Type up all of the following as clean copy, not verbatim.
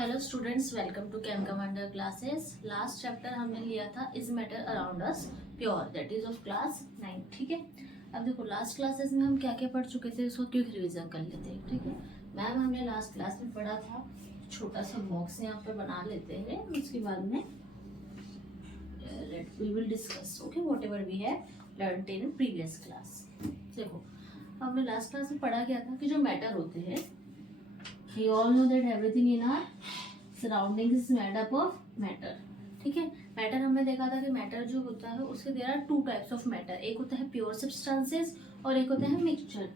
Hello students, welcome to chem commander classes. Last chapter हमने लिया था is matter around us pure, that is of class 9। ठीक है, अब देखो लास्ट क्लासेस में हम क्या क्या पढ़ चुके थे, उसको क्विक रिवीजन कर लेते हैं। ठीक है मैम, हमने लास्ट क्लास में पढ़ा था, छोटा सा बॉक्स यहाँ पे बना लेते हैं, उसके बाद में we will discuss okay whatever we have learned in previous class. देखो हमने लास्ट क्लास में पढ़ा गया था कि जो मैटर होते हैं, we all know that everything in our surroundings is made up of matter। ठीक है, मैटर हमने देखा था कि मैटर जो होता है उसके there are two types of matter, एक होता है प्योर सब्सटेंसेस और एक होता है mixture.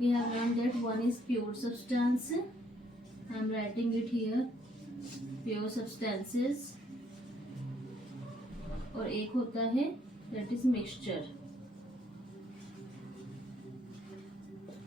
We have learn that one is pure substance, I am writing it here, pure substances, और एक होता है that is mixture.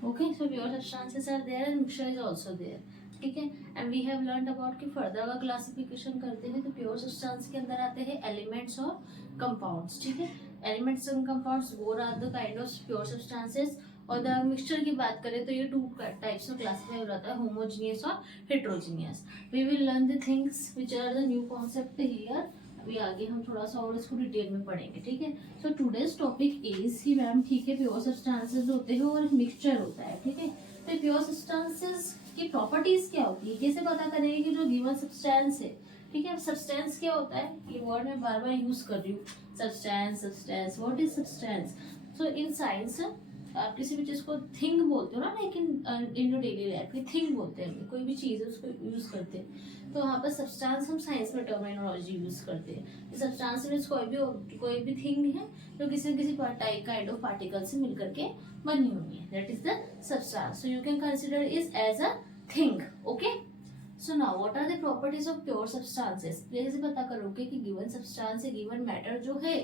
Okay, so pure substances are there and mixture is also there। ठीक है, and we have learn about कि further अगर classification करते हैं तो प्योर सब्सटेंस के अंदर आते हैं एलिमेंट्स और कंपाउंड्स। ठीक है, एलिमेंट्स एंड कंपाउंड्स वो are the kind of pure substances. और द मिक्सचर की बात करें तो ये टू टाइप्स में क्लासिफाई हो जाता है, होमोजीनियस और heterogeneous. We will learn the things which are the new concept here. अभी आगे हम थोड़ा सा और इसको डिटेल में पढ़ेंगे। ठीक है, so today's topic is he ma'am, ठीक है, प्योर सब्सटेंसेस होते हैं और मिक्सचर होता है। ठीक है, तो प्योर सब्सटेंसेस की प्रॉपर्टीज क्या होती है, कैसे पता करेंगे कि जो गिवन सब्सटेंस है। ठीक है, सब्सटेंस क्या होता है, ये वर्ड मैं बार बार यूज कर रही हूँ, substance substance, what is substance. So in science आप किसी भी चीज को थिंग बोलते हो ना, लेकिन इन डेली लाइफ में थिंग बोलते हैं, कोई भी चीज है उसको यूज करते हैं, तो वहाँ पर सब्सटेंस हम साइंस में टर्मिनोलॉजी यूज करते हैं। सब्सटेंस मीन्स कोई भी थिंग है जो किसी न किसी काइंड ऑफ पार्टिकल से मिलकर के बनी हुई है, that is the substance. So you can consider is as a thing. Okay, so now what are the properties of pure substances. कैसे पता करोगे कि गिवन सब्सटेंस है, गिवन मैटर जो है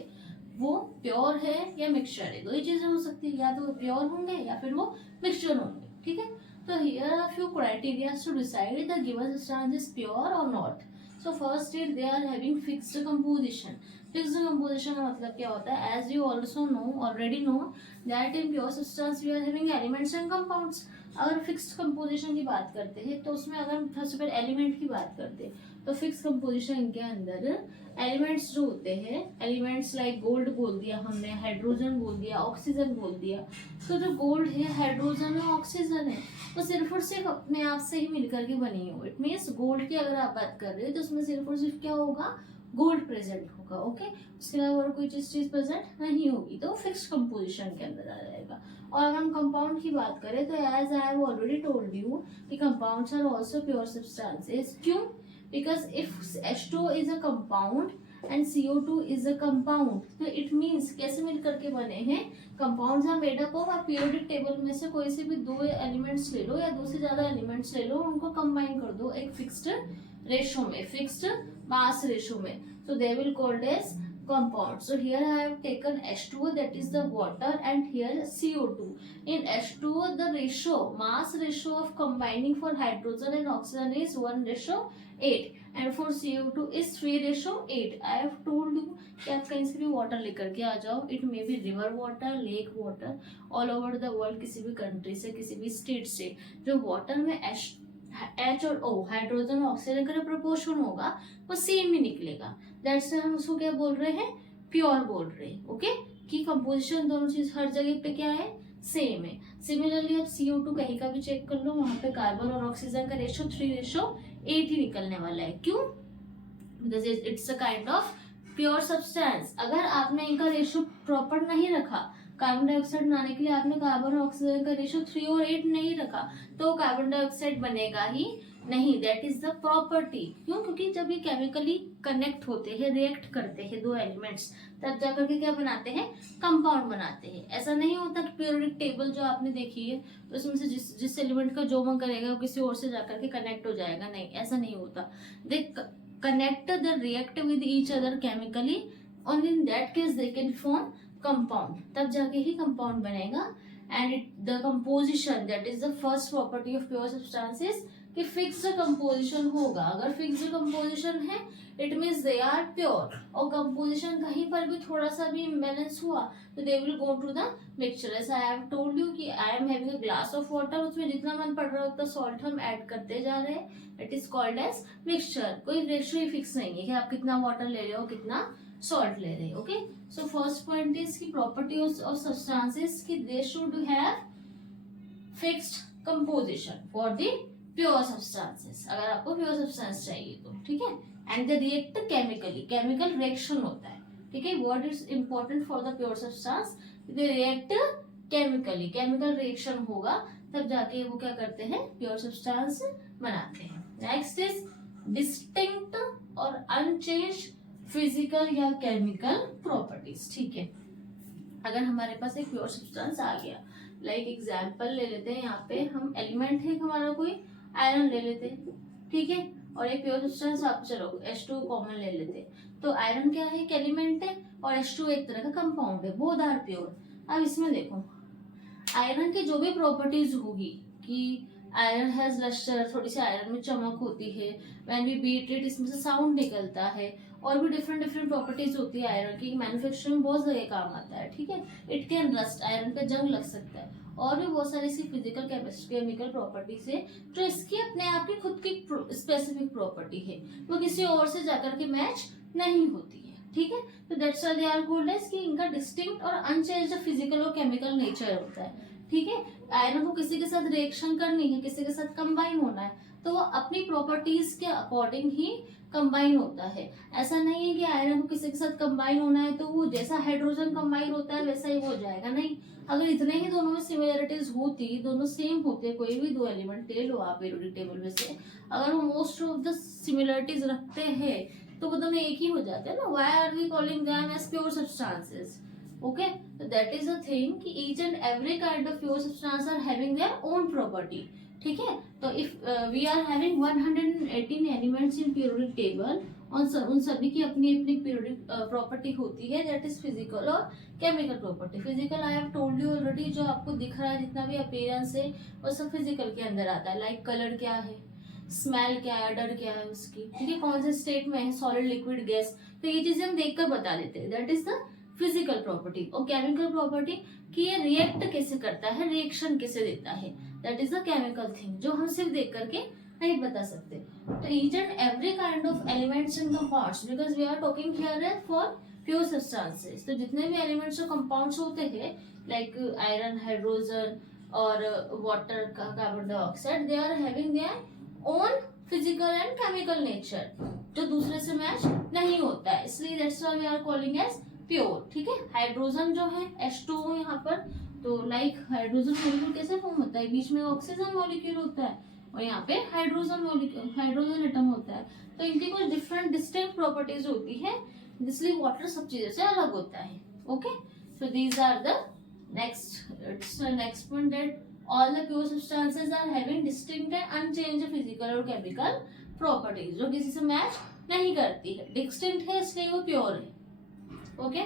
वो प्योर है या मिक्सचर है। दो ही चीजें हो सकती है, या तो प्योर होंगे या फिर वो मिक्सचर होंगे। ठीक है, तो here are few criteria to decide the given substance is pure और not. So first is they are having fixed composition. Fixed composition का मतलब क्या होता है, as you also know already know that in pure substance we are having elements and compounds. अगर fixed composition की बात करते हैं तो उसमें अगर सबसे पहले एलिमेंट की बात करते हैं तो फिक्स कंपोजिशन के अंदर एलिमेंट्स जो होते हैं, एलिमेंट्स लाइक गोल्ड बोल दिया हमने, हाइड्रोजन बोल दिया, ऑक्सीजन बोल दिया। तो जो गोल्ड है, हाइड्रोजन है, ऑक्सीजन है, वो सिर्फ और सिर्फ अपने आप से ही मिलकर के बनी हो। इट मीन्स गोल्ड की अगर आप बात कर रहे हो तो उसमें सिर्फ और सिर्फ क्या होगा, गोल्ड प्रेजेंट होगा। ओके, उसके अलावा और कोई चीज प्रेजेंट नहीं होगी, तो फिक्स कंपोजिशन के अंदर आ जाएगा। और अगर हम कंपाउंड की बात करें तो as I have already told you कि compounds are also pure substances. क्यों? Because if H2 is a compound and CO2 is a compound, तो it means कैसे मिल करके बने हैं, compounds are made up of, आप पीरियोडिक टेबल में से कोई से भी दो एलिमेंट्स ले लो या दो से ज्यादा एलिमेंट्स ले लो, उनको कंबाइन कर दो एक फिक्स्ड रेशो में, फिक्स्ड मास रेशो में, so they will called as compound. So here I have taken H2O, that is the water, and here CO2. In H2O the ratio, mass ratio of combining for hydrogen and oxygen is 1:8 and for CO2 is 3:8. I have told you कि आप कहीं से भी water लेकर के आ जाओ, it may be river water, lake water, all over the world, किसी भी कंट्री से, किसी भी स्टेट से, जो वाटर में एच और ओ, हाइड्रोजन और ऑक्सीजन का प्रोपोर्शन होगा वो सेम ही निकलेगा। दैट्स हम उसको क्या बोल रहे हैं, प्योर बोल रहे हैं। ओके, कि कंपोजिशन दोनों चीज हर जगह पे क्या है, सेम है। सिमिलरली आप CO2 कहीं का भी चेक कर लो, वहां पे कार्बन और ऑक्सीजन का रेशो 3:8 ही निकलने वाला है। क्यों? Because it's a kind of pure substance. अगर आपने इनका रेशो प्रॉपर नहीं रखा, कार्बन डाइऑक्साइड बनाने के लिए आपने कार्बन और ऑक्सीजन का रेशो 3 और 8 नहीं रखा, तो कार्बन डाइऑक्साइड बनेगा ही नहीं। That is the property. क्यों? क्योंकि जब ये केमिकली कनेक्ट होते हैं, रिएक्ट करते हैं दो एलिमेंट्स, तब जाकर के क्या बनाते हैं, कंपाउंड बनाते हैं। ऐसा नहीं होता कि पीरियोडिक टेबल जो आपने देखी है तो उसमें से जिस एलिमेंट का जो मन करेगा वो किसी और से जाकर के कनेक्ट हो जाएगा, नहीं, ऐसा नहीं होता। They connect, they react with each other chemically, only in that case they can form compound, तब जाके ही कंपाउंड बनेगा। And the composition, that is the first property of pure substances, कि फिक्स्ड कंपोजिशन होगा। अगर फिक्स्ड कंपोजिशन है it means they are pure, और composition कहीं पर भी थोड़ा सा भी इम्बैलेंस हुआ तो they will go to the mixture. ऐसा आई हैव टोल्ड यू कि I am having a glass of water, उसमें जितना मन पड़ रहा है उतना सॉल्ट हम ऐड करते जा रहे हैं, it is called as mixture. कोई रेशियो ही फिक्स नहीं है कि आप कितना वाटर ले रहे हो कितना सॉल्ट ले रहे हो। Okay, so first point is की प्रॉपर्टी ऑफ सब्सटेंसेस कि they should have fixed composition for the pure substances, अगर आपको प्योर सब्सटेंस चाहिए तो, ठीक है। And they react chemically, chemical reaction होता है, ठीक है। What is important for the pure substance, they react chemically, chemical reaction होगा तब जाके वो क्या करते हैं, प्योर सब्सटेंस बनाते हैं। नेक्स्ट इज डिस्टिंक्ट और अनचेंज फिजिकल या केमिकल प्रॉपर्टीज, ठीक है। अगर हमारे पास एक प्योर सब्सटेंस आ गया, लाइक एग्जाम्पल ले लेते हैं, यहाँ पे हम एलिमेंट है हमारा कोई आयरन ले लेते हैं, ठीक है, और एक प्योर सब्सटेंस आप चलो H2 कॉमन ले लेते हैं। तो आयरन क्या है, एक एलिमेंट है, और H2 एक तरह का कंपाउंड है, बोथ आर प्योर। अब इसमें देखो आयरन की जो भी प्रॉपर्टीज होगी कि आयरन हैज लस्टर, थोड़ी सी आयरन में चमक होती है, व्हेन वी बीट इट इसमें से साउंड निकलता है, और भी डिफरेंट डिफरेंट प्रॉपर्टीज होती है आयरन की, मैन्युफैक्चरिंग में बहुत जगह काम आता है, ठीक है। इट कैन रस्ट, आयरन पे जंग लग सकता है, और भी बहुत सारी सी फिजिकल केमिकल प्रॉपर्टीज है जो इसकी अपने आप की खुद की स्पेसिफिक प्रॉपर्टी है, वो किसी और से जाकर के मैच नहीं होती है, ठीक है। तो that's why they are called as कि इनका डिस्टिंक्ट और अनचेंज्ड फिजिकल और केमिकल नेचर होता है, ठीक है। आयरन को किसी के साथ रिएक्शन करनी है, किसी के साथ कंबाइन होना है, तो वो अपनी प्रॉपर्टीज के अकॉर्डिंग ही कंबाइन होता है। ऐसा नहीं है कि आयरन को किसी के साथ कंबाइन होना है तो वो जैसा हाइड्रोजन कंबाइन होता है वैसा ही हो जाएगा, नहीं। अगर इतने ही दोनों में सिमिलरिटीज होती, दोनों सेम होते, कोई भी दो एलिमेंट ले लो आप पीरियोडिक टेबल में से, अगर वो मोस्ट ऑफ द सिमिलरिटीज रखते हैं तो वो दोनों एक ही हो जाते हैं ना। Why are we calling them as pure substances, okay. तो दैट इज अ थिंग कि each and every kind of pure substance are having their own property, ठीक है। तो if we are having 118 elements in periodic table, उन सभी की अपनी अपनी पीरियोडिक प्रॉपर्टी होती है, दैट इज फिजिकल और chemical property. Physical I have told you already, जो आपको दिख रहा है जितना भी अपीयरेंस है वो सब फिजिकल के अंदर आता है, लाइक कलर क्या है, स्मेल क्या है, डर क्या है उसकी, ठीक है, कौन से स्टेट में है, सॉलिड लिक्विड गैस, तो ये चीजें हम देखकर बता देते हैं, that is the physical property. और केमिकल प्रॉपर्टी कि ये रिएक्ट कैसे करता है, रिएक्शन कैसे देता है, that is the chemical thing, जो हम सिर्फ देख करके नहीं बता सकते। तो each and every kind of elements and compounds, because we are talking here for pure substances, तो जितने भी एलिमेंट्स और कंपाउंड्स होते हैं लाइक आयरन, हाइड्रोजन और वाटर का carbon dioxide, they are having their own physical and chemical nature, जो दूसरे से मैच नहीं होता है, इसलिए that's why we are calling as pure, ठीक है। हाइड्रोजन जो है H2O यहाँ पर, तो लाइक हाइड्रोजन मॉलिक्यूल कैसे फॉर्म होता है, बीच में ऑक्सीजन मॉलिक्यूल होता है और यहाँ पे हाइड्रोजन एटम होता है, तो इनकी कुछ डिफरेंट डिस्टिंक्ट प्रॉपर्टीज होती है, इसलिए वाटर सब चीजों से अलग होता है, okay. So these are the next point, that all the pure substances are having distinct and unchanged physical और chemical properties, जो किसी से मैच नहीं करती है, डिस्टिंक्ट है इसलिए वो प्योर है, okay.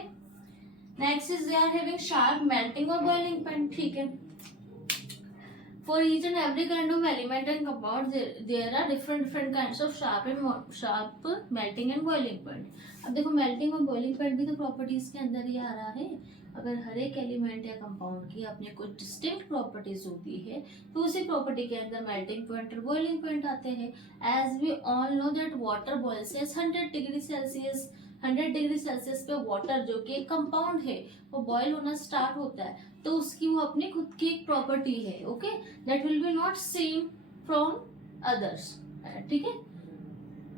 Next is they are having sharp melting और बॉइलिंग पॉइंट, ठीक है। For each and every kind of element and compound there are different kinds of sharp melting and boiling point. अब देखो melting और boiling point भी तो properties के अंदर ही आ रहा है। अगर हर एक एलिमेंट या कंपाउंड की अपने कुछ डिस्टिंक्ट प्रॉपर्टीज होती है तो उसी प्रॉपर्टी के अंदर मेल्टिंग पॉइंट और बॉइलिंग पॉइंट आते हैं। As we all know that water boils at 100 degree Celsius, 100 degree Celsius पे वाटर जो कि कंपाउंड है वो बॉयल होना स्टार्ट होता है, तो उसकी वो अपनी खुद की एक प्रॉपर्टी है, okay, that will be not same from others, ठीक है।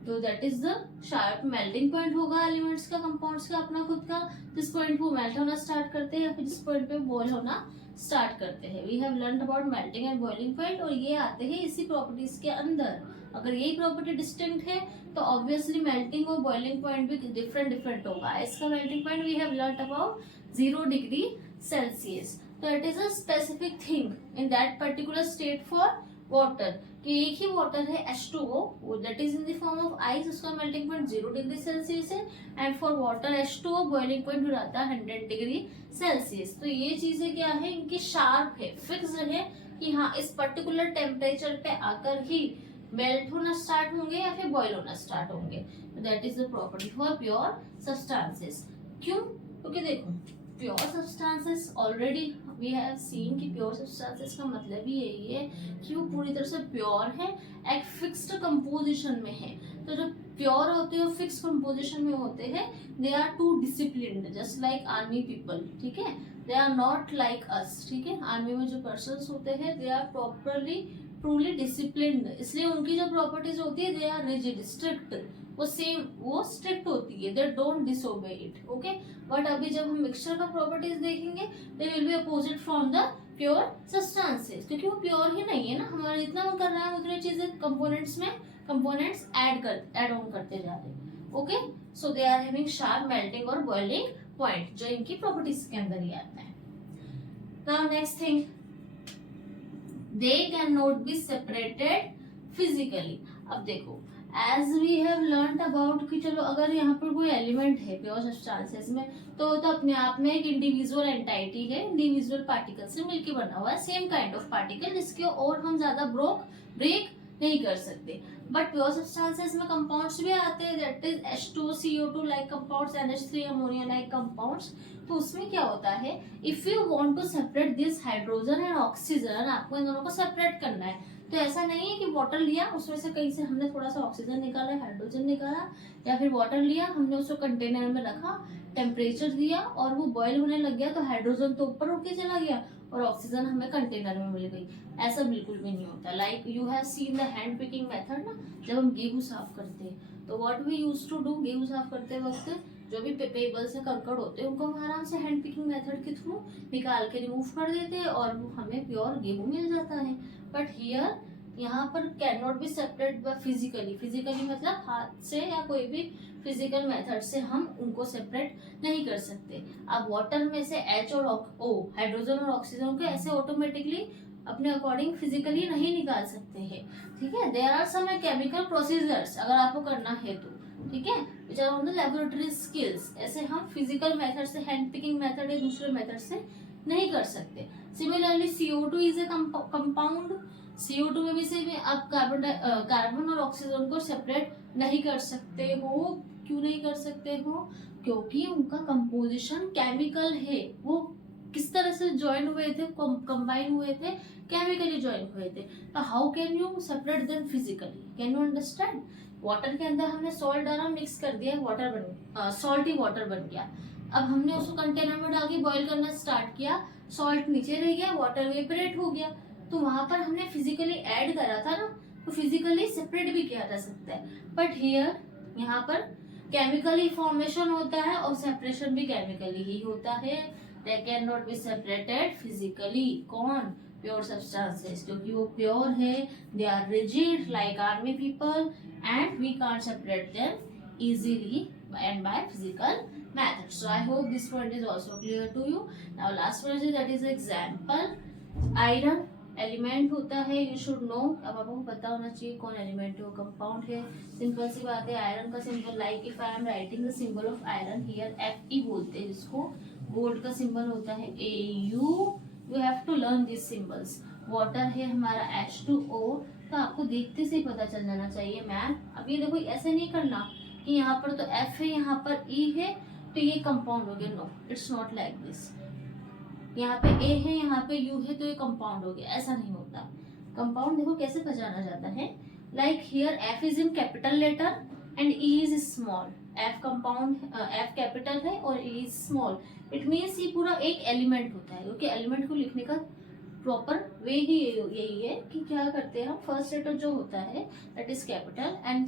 तो that is the sharp melting point होगा एलिमेंट्स का, कंपाउंड्स का अपना खुद का, जिस पॉइंट पे मेल्ट होना स्टार्ट करते हैं या फिर जिस पॉइंट पे बॉयल होना स्टार्ट करते हैं। We have learn about melting and boiling point, और ये आते हैं इसी प्रॉपर्टीज के अंदर। अगर यही प्रॉपर्टी डिस्टिंक्ट है तो ऑब्वियसली मेल्टिंग और बॉइलिंग पॉइंट भी डिफरेंट होगा। इसका melting point we have learn about 0 degree Celsius, तो it is a specific thing in that particular state for water, कि एक ही वाटर है H2O, that is in the form of ice, उसका melting point 0 degree Celsius है, and for water H2O boiling point हो जाता है 100 डिग्री सेल्सियस। तो ये चीजें क्या है, इनकी शार्प है, फिक्स है कि हाँ इस पर्टिकुलर टेम्परेचर पे आकर ही मेल्ट होना स्टार्ट होंगे या फिर बॉयल होना स्टार्ट होंगे। That is the property for pure substances. क्यों? क्योंकि देखो pure substances already we have seen कि प्योर सब्सटेंसेस का मतलब ही यही है कि वो पूरी तरह से प्योर है, एक फिक्स्ड कंपोजिशन में है। तो जो प्योर होते हैं, फिक्स कंपोजिशन में होते हैं, they are too disciplined, just like army people, ठीक है। They are not like us, ठीक है। आर्मी में जो पर्सन्स होते हैं they are properly truly disciplined, इसलिए उनकी जो प्रॉपर्टीज होती है दे आर रिजिड, स्ट्रिक्ट, वो स्ट्रिक्ट होती है, they don't disobey it, okay. But अभी जब हम मिक्सचर का प्रॉपर्टीज देखेंगे they will be opposite from the pure substances, क्योंकि वो प्योर ही नहीं है ना, हमारा जितना मन कर रहा है उतनी चीजें कंपोनेंट्स में कंपोनेंट्स ऐड ऑन करते जा रहे हैं, okay. So they are having sharp melting और बॉइलिंग पॉइंट, जो इनकी प्रॉपर्टीज के अंदर ही आता है। Now next thing, they cannot be separated physically। अब देखो as we have learnt about कि चलो अगर यहाँ पर कोई एलिमेंट है प्योर सब्सटेंसेस में तो अपने आप में एक इंडिविजुअल एंटाइटी है, इंडिविजुअल पार्टिकल से मिलकर बना हुआ है, सेम काइंड ऑफ पार्टिकल, जिसके और हम ज्यादा ब्रेक नहीं कर सकते। बट प्योर सब्सटेंसेस में कंपाउंड्स भी आते हैं, that is H2O CO2 like compounds, NH3 ammonia like compounds. तो उसमें क्या होता है, if you want to separate this hydrogen and oxygen, आपको इन दोनों को सेपरेट करना है। तो ऐसा नहीं है कि वाटर लिया उसमें से कहीं से हमने थोड़ा सा ऑक्सीजन निकाला, हाइड्रोजन निकाला, या फिर वाटर लिया हमने उसको कंटेनर में रखा, टेम्परेचर दिया और वो बॉयल होने लग गया, तो हाइड्रोजन तो ऊपर उठ के चला गया और ऑक्सीजन हमें कंटेनर में मिल गई। ऐसा बिल्कुल भी नहीं होता। Like you have seen the hand picking method ना, जब हम गेहूं साफ करते हैं तो what we use to do, गेहूं साफ करते वक्त जो भी पेबल्स से कंकड़ होते हैं उनको हम आराम से हैंड पिकिंग मेथड के थ्रू निकाल के रिमूव कर देते हैं और वो हमें प्योर गेहूं मिल जाता है। बट हियर यहाँ पर can not B separate physically, physically मतलब हाथ से या कोई भी फिजिकल मेथड से हम उनको सेपरेट नहीं कर सकते। अब वाटर में से H और O, हाइड्रोजन और ऑक्सीजन को ऐसे ऑटोमेटिकली अपने अकॉर्डिंग फिजिकली नहीं निकाल सकते हैं, ठीक है। There are some chemical procedures अगर आपको करना है तो, ठीक है, which are on the laboratory skills. ऐसे हम फिजिकल मेथड से, हैंड पिकिंग मेथड या दूसरे मेथड से नहीं कर सकते। Similarly CO2 is a compound, CO2 में भी से भी आप कार्बन और ऑक्सीजन को सेपरेट नहीं कर सकते हो। क्यों नहीं कर सकते हो? क्योंकि उनका कंपोजिशन केमिकल है, वो किस तरह से ज्वाइन हुए थे, कंबाइन हुए थे, केमिकली ज्वाइन हुए थे। तो how can you separate them physically, can you understand. Water के अंदर हमने सॉल्ट डाला, मिक्स कर दिया, वाटर बन सॉल्टी वाटर बन गया। अब हमने उसको कंटेनर में डाल के बॉईल करना स्टार्ट किया, सॉल्ट नीचे रह गया, वाटर वेपरेट हो गया। तो वहां पर हमने फिजिकली ऐड करा था ना, तो फिजिकली सेपरेट भी किया जा सकता है। बट हियर यहाँ पर केमिकली फॉर्मेशन होता है और सेपरेशन भी केमिकली ही होता है। They can not be separated physically. कौन? प्योर सब्सटेंसेस, क्योंकि वो प्योर है, they are rigid like army people and we can't separate them easily and by physical methods. So I hope this point is also clear to you. Now last one is that is example. Iron element होता है, you should know, अब आपको पता होना चाहिए कौन element है, वो कंपाउंड है। सिंपल सी बात है, आयरन का symbol, like if I am writing the symbol of iron here, Fe बोलते हैं जिसको, गोल्ड का सिंबल होता है Au, you have to learn this symbols. Water है हमारा H2O, तो आपको देखते से ही पता चल जाना चाहिए मैम। अब ये देखो ऐसे नहीं करना कि यहाँ पर तो F है, यहाँ पर E है तो ये कंपाउंड हो गया, no it's not like this. यहाँ पे A है, यहाँ पे U है तो ये कंपाउंड हो गया, ऐसा नहीं होता। कंपाउंड देखो कैसे पहचाना जाता है, like here F is in capital letter and E is small. F compound, F capital है और E is small, it means ये पूरा एक एलिमेंट होता है। क्योंकि एलिमेंट को लिखने का प्रॉपर वे ही यही है कि क्या करते हैं हम, फर्स्ट लेटर जो होता है that is capital and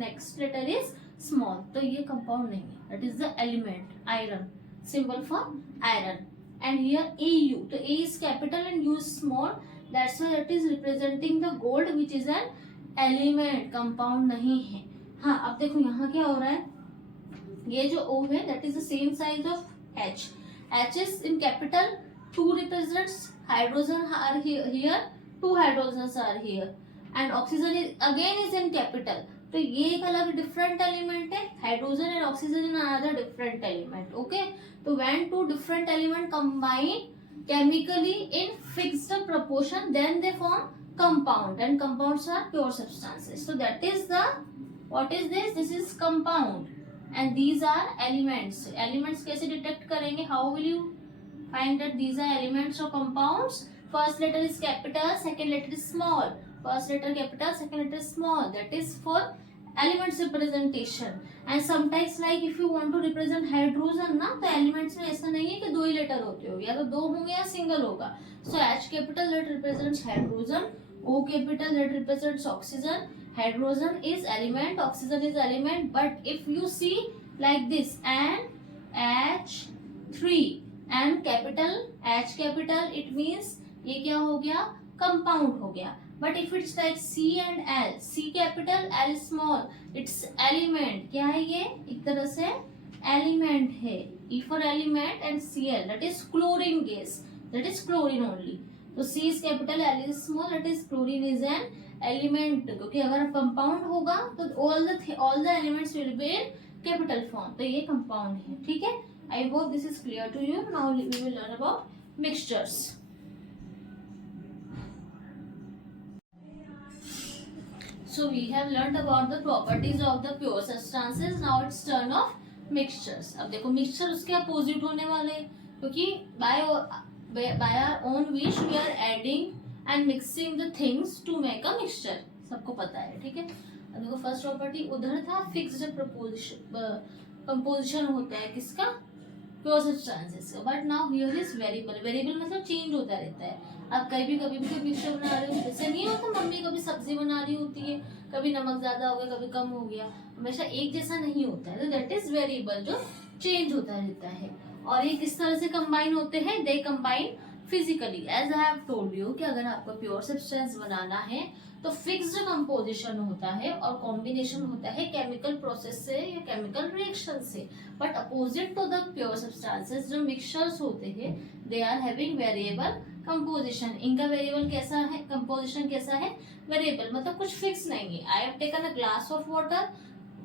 next letter is small, तो ये कंपाउंड नहीं है, that is the element iron, symbol for iron. And here Au, तो A is capital and U is small, that's why it is representing the gold which is an element, compound नहीं है। हाँ अब देखो यहाँ क्या हो रहा है, ये जो O है that is the same size of H. H is in capital, 2 represents hydrogen are here, 2 hydrogens are here, and oxygen is again is in capital, तो ये एक अलग डिफरेंट एलिमेंट है, hydrogen and oxygen in another different element, okay. तो when two different element combine chemically in fixed proportion then they form compound, and compounds are pure substances. So that is the, what is this, this is compound and these are elements. Elements कैसे detect करेंगे, how will you Find that these are elements or compounds. First letter is capital, second letter is small. First letter capital, second letter is small. That is for elements representation. And sometimes like if you want to represent hydrogen ना, तो elements में ऐसा नहीं है कि दो ही letter होते हो, या तो दो होंगे या सिंगल होगा. So H capital that represents hydrogen, O capital that represents oxygen. Hydrogen is element, oxygen is element. But if you see like this, NH3 and capital H capital, it means ये क्या हो गया, compound हो गया. But if it's like C and L, C capital L small, it's element. क्या है ये, एक तरह से एलिमेंट है. E for element and Cl, that is chlorine gas, that is chlorine only. तो C is capital, L is small, that is chlorine is an element. क्योंकि अगर कंपाउंड होगा तो all the elements will be in capital form. तो ये compound है. ठीक है. I hope this is clear to you. Now we will learn about mixtures. So we have learned about the properties of the pure substances. Now it's turn of mixtures. अब देखो mixture उसके opposite होने वाले हैं, क्योंकि by our own wish we are adding and mixing the things to make a mixture. सबको पता है. ठीक है. अब देखो फर्स्ट प्रॉपर्टी उधर था फिक्स्ड कंपोजिशन होता है किसका, प्योर सब्सटेंसेस का. But now here is variable. Variable मतलब चेंज होता रहता है. आप कभी कोई मिक्सचर बना रहे हो, जैसे नहीं होता मम्मी कभी सब्जी बना रही होती है, कभी नमक ज्यादा हो गया, कभी कम हो गया, हमेशा एक जैसा नहीं होता है. तो दैट इज वेरिएबल, जो चेंज होता रहता है. और ये किस तरह से कंबाइन होते हैं, they combine physically. As I have told you कि अगर आपको प्योर सब्सटेंस बनाना है तो फिक्स्ड कंपोजिशन होता है और कॉम्बिनेशन होता है केमिकल प्रोसेस से या केमिकल रिएक्शन से. But opposite to the pure substances जो मिक्सचर्स होते हैं, they are having variable composition. इनका वेरिएबल कैसा है, कंपोजिशन कैसा है, वेरिएबल मतलब कुछ फिक्स नहीं है. I have taken a glass of water.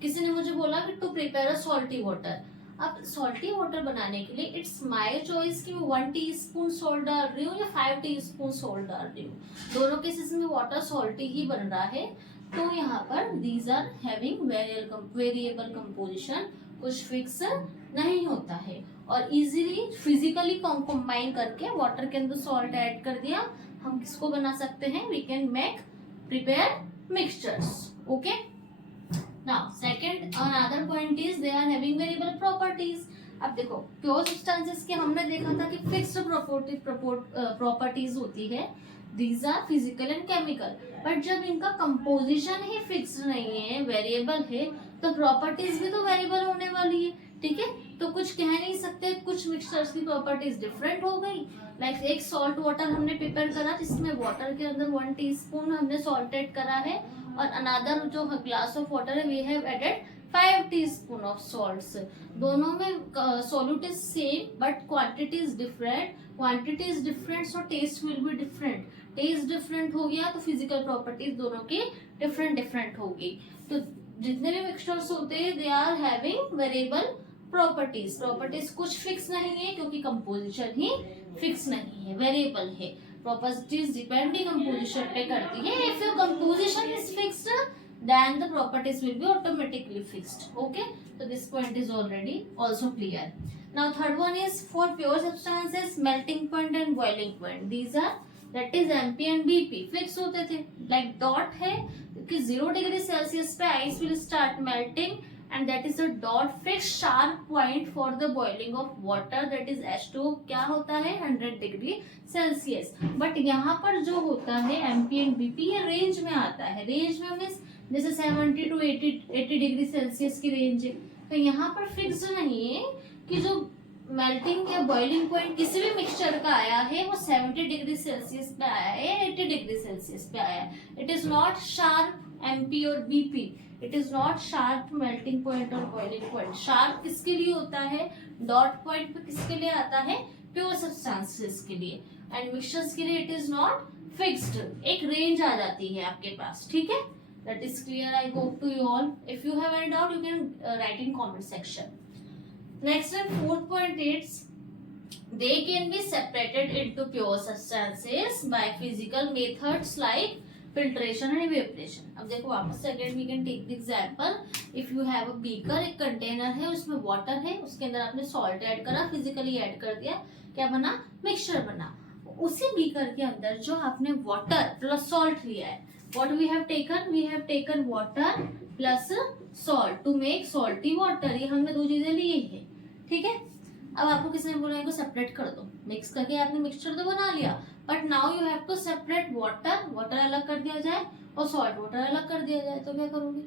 किसी ने मुझे बोला कि to prepare a salty water. अब सॉल्टी वाटर बनाने के लिए इट्स माय चॉइस कि मैं 1 टीस्पून सॉल्ट डाल रही हूँ या 5 टीस्पून सॉल्ट डाल रही हूँ. दोनों केसेस में वाटर सॉल्टी ही बन रहा है. तो यहाँ पर these are having variable composition, कुछ फिक्स नहीं होता है. और इजीली फिजिकली कंबाइन करके वाटर के अंदर सॉल्ट ऐड कर दिया, हम किसको बना सकते हैं, we can make prepare mixtures. Okay. Now second another point is they are having variable properties. अब देखो प्योर सब्सटेंसेस के हमने देखा था कि फिक्स्ड प्रॉपर्टीज होती है, these are physical and chemical. But जब इनका कंपोजिशन ही फिक्स्ड नहीं है, वेरिएबल है, तो प्रॉपर्टीज भी तो वेरिएबल होने वाली है. ठीक है. तो कुछ कह नहीं सकते, कुछ मिक्सचर्स की प्रॉपर्टीज डिफरेंट हो गई. लाइक एक सॉल्ट वाटर हमने प्रिपेयर करा जिसमें वाटर के अंदर 1 टीस्पून हमने सॉल्ट ऐड करा है, और अनदर जो ग्लास ऑफ वाटर है we have added 5 teaspoon of salts. दोनों में solute is same but quantity is different. Quantity is different so taste will be different. Taste different हो गया तो फिजिकल प्रॉपर्टीज दोनों की डिफरेंट होगी. तो जितने भी मिक्सचर्स होते हैं they are having variable properties. Properties कुछ फिक्स नहीं है क्योंकि कंपोजिशन ही फिक्स नहीं है, वेरिएबल है. प्रॉपर्टीज डिपेंडिंग कंपोजिशन पे करती है. If your composition is fixed then the properties will be automatically fixed. Okay, so this point is already also clear. Now third one is for pure substances, melting point and boiling point. These are, that is MP and BP. fix होते थे. like dot है कि 0 degree Celsius पे ice will start melting and that is a dot fixed sharp point for the boiling of water, that is H2O. क्या होता है 100 degree Celsius. But यहाँ पर जो होता है MP and BP ये रेंज में आता है. रेंज में मीन्स जैसे 70 to 80 डिग्री सेल्सियस की रेंज है. तो यहाँ पर फिक्स नहीं है कि जो मेल्टिंग या बॉइलिंग पॉइंट किसी भी मिक्सचर का आया है वो 70 डिग्री सेल्सियस पे आया है, 80 डिग्री सेल्सियस पे आया है. It is not sharp MP और BP. It is not sharp melting point और बॉइलिंग पॉइंट. शार्प किसके लिए होता है, डॉट पॉइंट पे किसके लिए आता है, प्योर सब्सटेंसेस के लिए. एंड मिक्सचर्स के लिए इट इज नॉट फिक्स्ड. एक रेंज आ जाती है आपके पास. ठीक है. That is clear, I hope to you all. If you have any doubt, you can write in comment section. Next and fourth point is they can be separated into pure substances by physical methods like filtration and evaporation. अब देखो वापस से again we can take the example. If you have a beaker, एक container है उसमें water है, उसके अंदर आपने सॉल्ट ऐड करा, फिजिकली ऐड कर दिया. क्या बना, मिक्सचर बना। उसी बीकर के अंदर जो आपने वाटर प्लस सॉल्ट लिया है, what we have taken water plus salt to make salty water, ये हमने दो चीजें ली है, ठीक है। अब आपको किसी ने बोला इनको सेपरेट कर दो, मिक्स करके आपने मिक्सचर तो बना लिया, but now you have to separate water अलग कर दिया जाए और सॉल्ट वाटर अलग कर दिया जाए, तो क्या करोगे,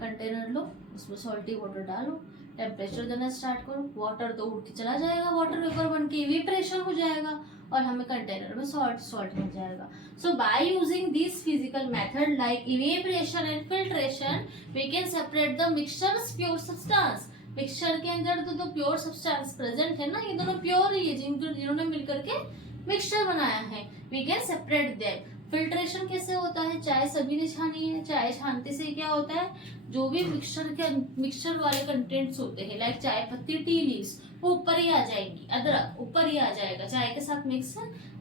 कंटेनर लो, उसमें सॉल्टी वाटर डालो, टेम्परेचर देना स्टार्ट करो, वाटर तो उड़ के चला जाएगा, वाटर वेपर बन के इवेपोरेशन हो जाएगा और हमें कंटेनर में सॉल्ट मिल जाएगा। So by using this physical method like evaporation and filtration we can separate the mixtures pure substance. Mixture के अंदर तो प्योर सब्सटेंस प्रेजेंट है ना, ये दोनों प्योर ही है जिन्होंने मिलकर के मिक्सचर बनाया है, we can separate them. Filtration कैसे होता है, चाय सभी ने छानी है, चाय छानते से क्या होता है, जो भी मिक्सचर वाले कंटेंट्स होते हैं लाइक चाय पत्ती, टी लीव्स, वो ऊपर ही आ जाएंगी, अदरक ऊपर ही आ जाएगा, चाय के साथ मिक्स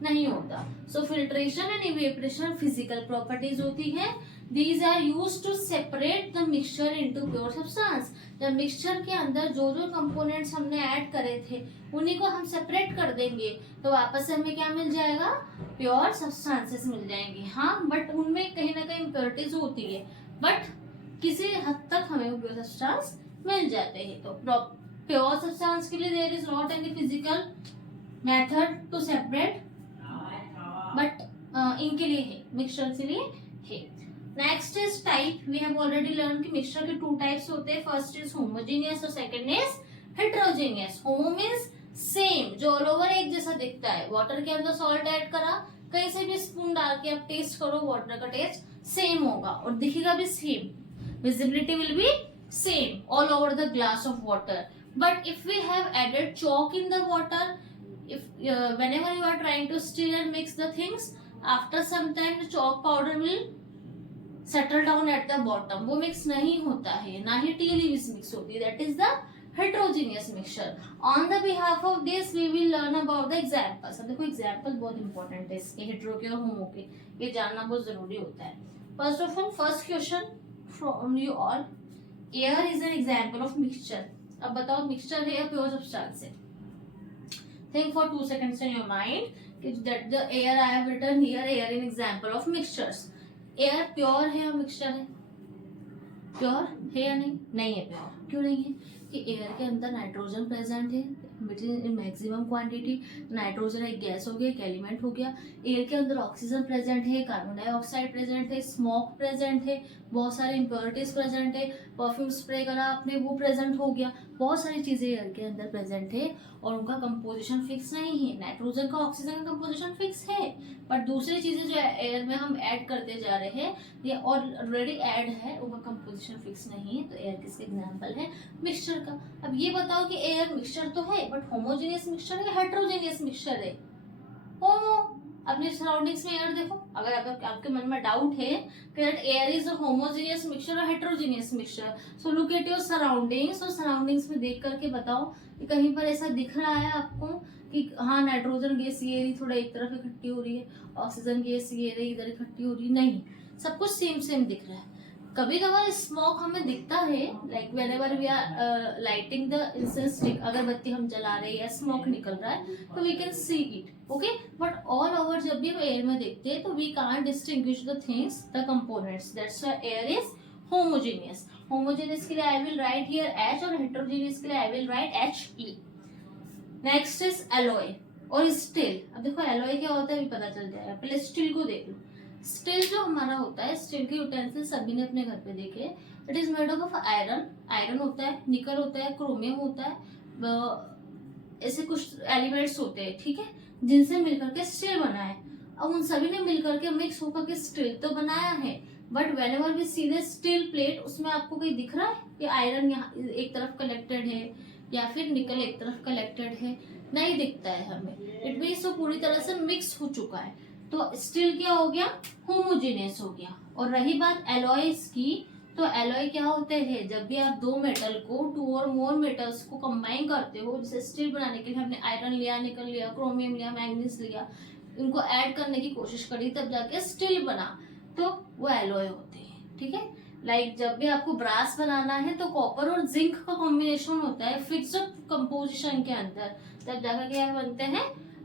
नहीं होता। So filtration and evaporation physical properties होती है, these are used to separate the mixture into pure substance. जब मिक्सचर के अंदर जो जो कंपोनेंट्स हमने ऐड करे थे उन्हीं को हम सेपरेट कर देंगे तो वापस से हमें क्या मिल जाएगा, प्योर सब्सटेंसेस मिल जाएंगे। हाँ, बट उनमें कहीं ना कहीं इम्प्योरिटीज होती है, बट किसी हद तक हमें वो प्योर सब्सटेंस मिल जाते हैं। तो प्योर सब्सटेंस के लिए there is not any physical method to separate, but इनके लिए है, मिक्सचर के लिए है। Next is type, we have already learn कि मिक्सचर के टू टाइप्स होते हैं, फर्स्ट इज होमोजेनियस और second is heterogeneous. Homo means same, जो ऑल ओवर एक जैसा दिखता है, वाटर के अंदर सॉल्ट ऐड करा, कहीं से भी स्पून डाल के आप टेस्ट करो, वाटर का टेस्ट सेम होगा और दिखेगा भी same, visibility will be same all over the glass of water. But if we have added chalk in the water, if whenever you are trying to stir and mix the things, after some time the chalk powder will settle down at the bottom, वो mix नहीं होता है, ना ही tea leaves mix होती है, that is the heterogeneous mixture. On the behalf of this we will learn about the examples. अब देखो example बहुत important है इसके, हेटेरो के और होमो के, ये जानना बहुत जरूरी होता है। First of all, first question from you all, air is an example of mixture. अब बताओ mixture है या pure substance है? Think for 2 seconds in your mind that the air I have written here, air in example of mixtures. Air pure है या mixture है? Pure है या नहीं? नहीं है pure. क्यों नहीं है? कि एयर के अंदर नाइट्रोजन प्रेजेंट है इन मैक्सिमम क्वांटिटी। नाइट्रोजन एक गैस हो गया, एक एलिमेंट हो गया। एयर के अंदर ऑक्सीजन प्रेजेंट है, कार्बन डाइऑक्साइड प्रेजेंट है, स्मोक प्रेजेंट है, बहुत सारे इम्प्योरिटीज प्रेजेंट है, परफ्यूम स्प्रे करा आपने वो प्रेजेंट हो गया, बहुत सारी चीजें एयर के अंदर प्रेजेंट है और उनका कंपोजिशन फिक्स नहीं है। नाइट्रोजन का ऑक्सीजन का कंपोजिशन फिक्स है, बट दूसरी चीजें जो एयर में हम ऐड करते जा रहे हैं ये ऑलरेडी ऐड है, उनका कंपोजिशन फिक्स नहीं है। तो एयर किसके एग्जांपल है? मिक्सचर का। अब ये बताओ कि एयर मिक्सचर तो है, बट होमोजेनियस मिक्सचर है या हेटेरोजेनियस मिक्सचर है? होमो। अपने सराउंडिंग्स में एयर देखो, अगर आपके मन में डाउट है कि air is a homogeneous mixture और heterogeneous mixture, so look at your surroundings और सराउंडिंग्स में देख करके बताओ कि कहीं पर ऐसा दिख रहा है आपको कि हाँ नाइट्रोजन गैस ये रही थोड़ा एक तरफ इकट्ठी हो रही है, ऑक्सीजन गैस ये रही इधर इकट्ठी हो रही है? नहीं, सब कुछ सेम सेम दिख रहा है। कभी कभार स्मोक हमें दिखता है, like whenever we are lighting the incense stick, अगरबत्ती हम जला रहे हैं या स्मोक निकल रहा है तो we can see it, okay. But all over जब भी हम एयर में देखते हैं तो we can't distinguish the things, the components, that's why air is homogeneous. Homogeneous के लिए I will write here H और हेटेरोजेनियस के लिए I will write H E. Next is alloy और स्टील। अब देखो एलॉय क्या होता है भी पता चल जाएगा, पहले स्टील को देख लो। स्टील जो हमारा होता है, स्टील के यूटेंसिल सभी ने अपने घर पे देखे, it is made of iron. Iron होता है, निकल होता है, क्रोमियम होता है, ऐसे कुछ एलिमेंट्स होते हैं, ठीक है, जिनसे मिलकर के स्टील बना है। अब उन सभी ने मिलकर के मिक्स होकर के स्टील तो बनाया है, but whenever we see the steel plate, उसमें आपको कहीं दिख रहा है कि आयरन यहाँ एक तरफ कलेक्टेड है या फिर निकल एक तरफ कलेक्टेड है? नहीं दिखता है हमें। इट मीन्स वो पूरी तरह से मिक्स हो चुका है, तो स्टील क्या हो गया? होमोजेनियस हो गया। और रही बात एलॉयज की, तो एलॉय क्या होते हैं? जब भी आप दो मेटल को, टू और मोर मेटल्स को कंबाइन करते हो, जैसे स्टील बनाने के लिए हमने आयरन लिया, निकल लिया, क्रोमियम लिया, मैग्नीज लिया, इनको ऐड करने की कोशिश करी तब जाके स्टील बना, तो वो एलॉय होते हैं, ठीक है। लाइक जब भी आपको ब्रास बनाना है तो कॉपर और जिंक का कॉम्बिनेशन होता है फिक्स्ड कंपोजिशन के अंदर, तब जाकर क्या बनते हैं?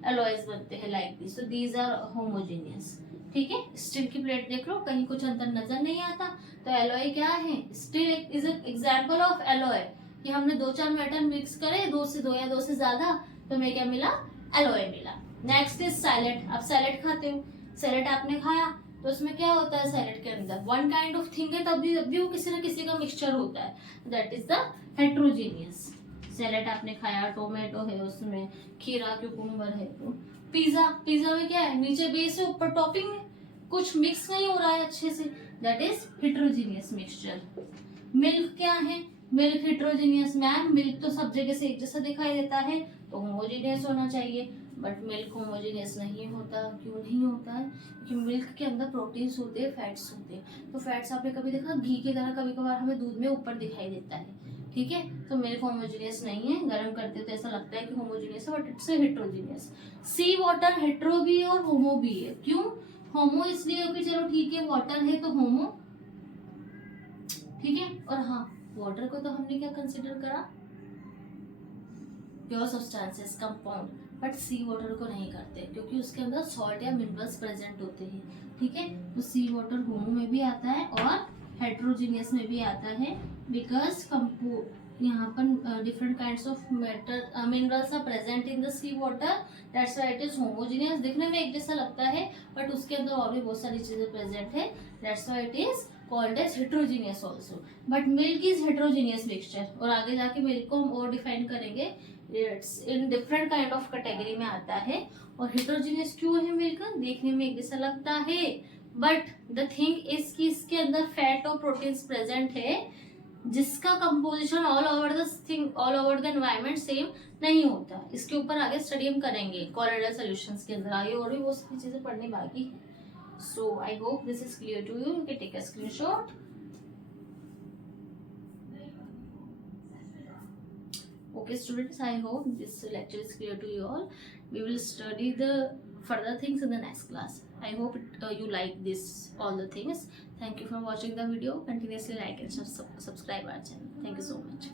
एलॉयज बनते हैं like this, so these are homogeneous। ठीक है, स्टील की प्लेट देख लो, कहीं कुछ अंतर नजर नहीं आता, तो एलॉय क्या है, steel is example of alloy, कि हमने 2-4 मेटल मिक्स करे, 2 से 2 या 2 से ज्यादा, तो हमें क्या मिला, एलॉय मिला। Next is salad. आप सैलेड खाते हो, सैलेड आपने खाया, तो उसमें क्या होता है, सैलेड के अंदर वन काइंड ऑफ थिंग है, तब भी वो किसी न किसी का मिक्सचर होता है, that is the heterogeneous. Salad आपने खाया, टोमेटो है उसमें, खीरा क्यूकुम्बर है, तो पिज्जा, पिज्जा में क्या है, नीचे बेस है, ऊपर टॉपिंग है, कुछ मिक्स नहीं हो रहा है अच्छे से, that is heterogeneous mixture. Milk क्या है, मिल्क हेट्रोजीनियस। मैम मिल्क तो सब जगह से एक जैसा दिखाई देता है, तो होमोजीनियस होना चाहिए, बट मिल्क होमोजीनियस नहीं होता। क्यों नहीं होता है, क्योंकि मिल्क के अंदर प्रोटीन्स होते हैं, फैट्स होते हैं, तो फैट्स आपने कभी देखा, घी की तरह कभी कभार हमें दूध में ऊपर दिखाई देता है, ठीक है, तो मिल्क होमोजीनियस नहीं है। गर्म करते तो ऐसा लगता है कि होमोजीनियस है, but it's heterogeneous. Sea water hetero भी है और होमो भी है। क्यों होमो, इसलिए कि चलो ठीक है वाटर है तो होमो, ठीक है, और हाँ वाटर को तो हमने क्या कंसिडर करा, pure substances, compound, but sea water को नहीं करते, क्योंकि उसके अंदर सॉल्ट या मिनरल्स प्रेजेंट होते हैं, ठीक है, तो सी वाटर होमो में भी आता है और हेट्रोजीनियस में भी आता है, बिकॉज यहाँ पर different kinds of metal minerals are present in the sea water, that's why it is homogeneous. दिखने में एक जैसा लगता है, बट उसके अंदर और भी बहुत सारी चीजें प्रेजेंट है, that's why it is called as heterogeneous also. But milk is heterogeneous mixture, और आगे जाके मिल्क को हम और डिफाइन करेंगे, it's in different kind of category में आता है। और हेट्रोजीनियस क्यों है मिल्क, देखने में एक जैसा लगता है, बट द थिंग इज कि इसके अंदर फैट और प्रोटीन्स प्रेजेंट है, जिसका composition all over the thing, all over the environment same नहीं होता। इसके ऊपर आगे स्टडी हम करेंगे कॉलोइडल सॉल्यूशंस के अंदर, आगे और भी बहुत सारी चीजें पढ़ने बाकी है। So I hope this is clear to you, can take a screenshot. Okay students, I hope this lecture is clear to you all. We will study the further things in the next class. I hope you like this all the things. Thank you for watching the video. Continuously like and subscribe our channel. Thank you so much.